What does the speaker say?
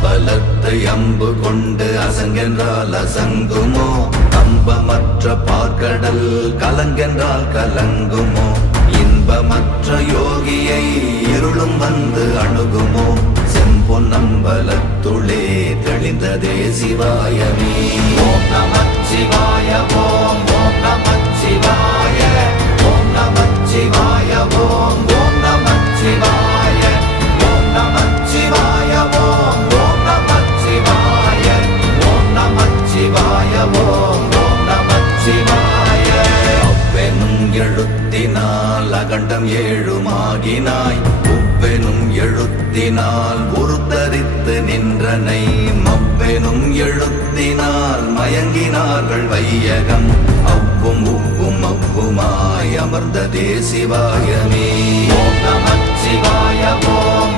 அம்பலத்தை அம்பு கொண்டு அசங்கென்றால் அசங்குமோ கம்பமற்ற பார்க்கடல் கலங்கென்றால் கலங்குமோ இன்பமற்ற யோகியை இருளும் வந்து அணுகுமோ செம்பொன்னம்பலத்துளே தெளிந்ததே சிவாயமே. ஓம் நமச்சிவாய ஓம் ஓம் நமச்சிவாய ஓம் நமச்சிவாய ஓம் ஓம் நமச்சிவாய ஓம் நமச்சிவாய ஓம் ஓம் நமச்சிவாய ஓம் நமச்சிவாய ஓம் ஓம் நமச்சிவாய. அவ்வெனும் எழுத்தினால் அகண்டம் ஏழுமாகினாய் உவ்வெனும் எழுத்தினால் உருத்தரித்து நின்றனை மவ்வெனும் எழுத்தினால் மயங்கினார்கள் வையகம் அவ்வும் உவ்வும் அவ்வுமாய் அமர்ந்ததே சிவாயமே. ஓம் நமச்சிவாய ஓம்